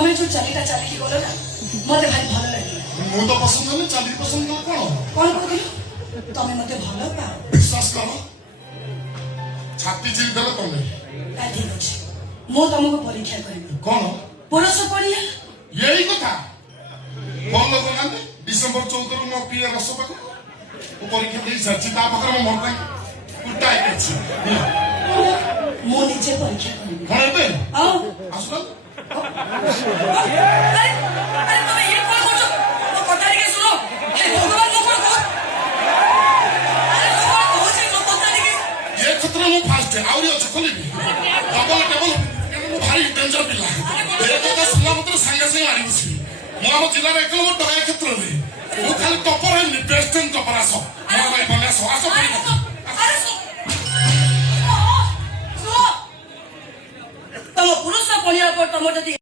ତମେ ଯୋଉ ଚାଲିଟା ଚାଲିକି ଗଲ ନା ମତେ ଭାରି ଭଲ ଲାଗିଲା। ମୁଁ ତ ପସନ୍ଦ ହେଲେ ଚାଲି ପସନ୍ଦ କଣ କଣ କହୁଥିଲ? ତମେ ମତେ ଭଲ ପାଅ? ବିଶ୍ୱାସ କର ଛାତି ଚିରି ଦେଲେ ତମେ ଠିକ ଅଛି, ମୁଁ ତମକୁ ପରୀକ୍ଷା କରିବି। କଣ ପୁରୁଷ ପଡ଼ିଆ ଏଇ କଥା ଭଲ କହୁନାହାନ୍ତି। ଡିସେମ୍ବର 14 ମୋ ପିଏ ରସ ପାଖ ମୁଁ ପରୀକ୍ଷା ଦେଇ ସାରିଛି। ତା ପାଖରେ ମୋ ମନ ପାଇଁ ଉଲ୍ଟା ହେଇଛି। ମୁଁ ନିଜେ ପରୀକ୍ଷା କରିବି। କଣ ଏବେ ଆଉ ଆସୁନ ତମେ ଇଏ କଣ କରୁଛ? ମୋ କଥା ଟିକେ ଶୁଣ। ଭଗବାନ ମୁଁ କଣ କହୁଛି ମୋ କଥା ଟିକେ। ଏ କ୍ଷେତ୍ରରେ ମୁଁ ଫାଷ୍ଟ ଆହୁରି ଅଛି ଖୋଲିବି ଡବଲ ଟେବଲ। ମୁଁ ଭାରି ଡେଞ୍ଜର ପିଲା। ଏ କଥା ଶୁଣିଲା ମାତ୍ର ସାଙ୍ଗେ ସାଙ୍ଗେ ମାରି ବସିବି। ମୁଁ ଆମ ଜିଲ୍ଲାର 1 ନମ୍ବର ଟଙ୍କା କ୍ଷେତ୍ରରେ ମୁଁ ଖାଲି ଟପର ହେଲି। ବେଷ୍ଟ ଟପର ଆସ ମୋ ଭାଇ ବନେ ଆସ ଆସ ତମ ପୁରୁଷ ପଣିଆ ତମର ଯଦି